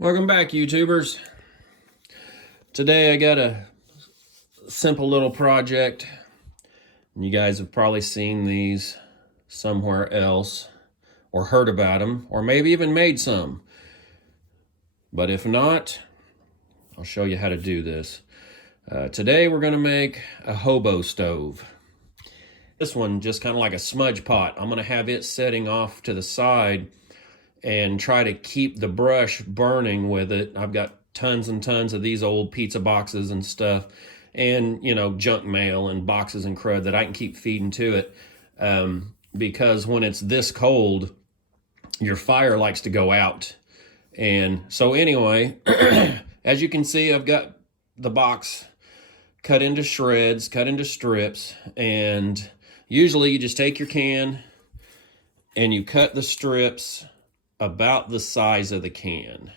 Welcome back, YouTubers. Today I got a simple little project. You guys have probably seen these somewhere else or heard about them or maybe even made some. But if not, I'll show you how to do this. Today we're going to make a hobo stove. This one just kind of like a smudge pot. I'm going to have it setting off to the side and try to keep the brush burning with it. I've got tons and tons of these old pizza boxes and stuff, and junk mail and boxes and crud that I can keep feeding to it, because when it's this cold, your fire likes to go out. And so anyway, as you can see, I've got the box cut into shreds, cut into strips, and usually you just take your can and you cut the strips about the size of the can.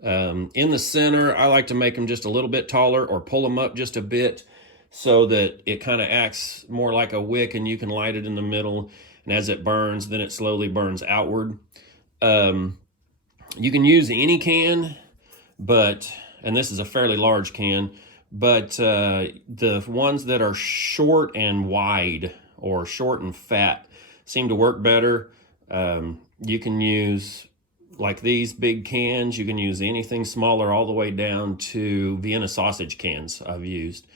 In the center, I like to make them just a little bit taller or pull them up just a bit so that it kind of acts more like a wick and you can light it in the middle. And as it burns, then it slowly burns outward. You can use any can, and this is a fairly large can, but the ones that are short and wide or short and fat seem to work better. You can use, like these big cans, you can use anything smaller all the way down to Vienna sausage cans I've used.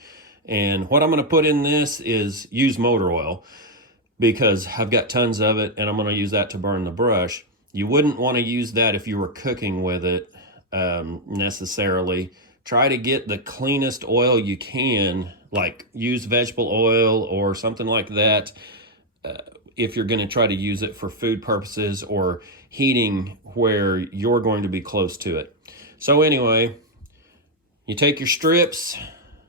And what I'm going to put in this is used motor oil, because I've got tons of it and I'm going to use that to burn the brush. You wouldn't want to use that if you were cooking with it necessarily. Try to get the cleanest oil you can, like use vegetable oil or something like that, if you're going to try to use it for food purposes or heating where you're going to be close to it. So anyway, you take your strips,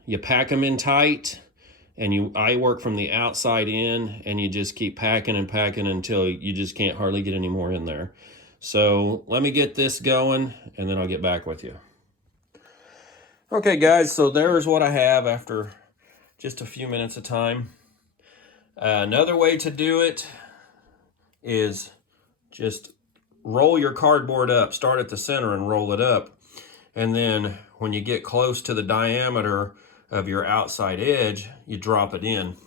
you pack them in tight, and I work from the outside in, and you just keep packing and packing until you just can't hardly get any more in there. So let me get this going and then I'll get back with you. Okay guys, so there's what I have after just a few minutes of time. Another way to do it is just roll your cardboard up. Start at the center and roll it up. And then when you get close to the diameter of your outside edge, you drop it in.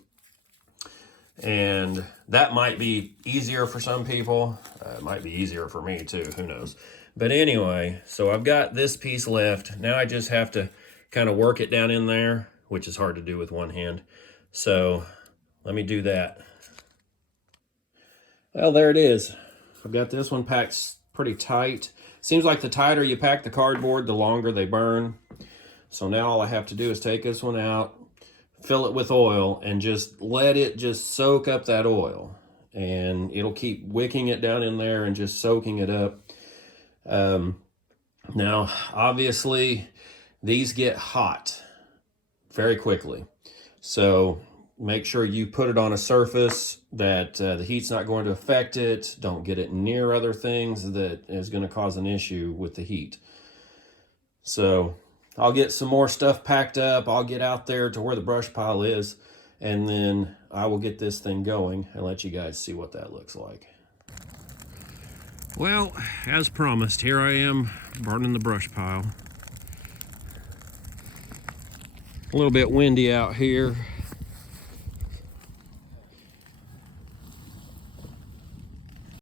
And that might be easier for some people. It might be easier for me too, who knows. But anyway, so I've got this piece left. Now I just have to kind of work it down in there, which is hard to do with one hand. So let me do that. Well, there it is. I've got this one packed pretty tight. Seems like the tighter you pack the cardboard, the longer they burn. So now all I have to do is take this one out, fill it with oil, and just let it just soak up that oil. And it'll keep wicking it down in there and just soaking it up. Now, obviously, these get hot very quickly. So make sure you put it on a surface that the heat's not going to affect it. Don't get it near other things that is going to cause an issue with the heat. So I'll get some more stuff packed up. I'll get out there to where the brush pile is, and then I will get this thing going and let you guys see what that looks like. Well, as promised, here I am burning the brush pile. A little bit windy out here.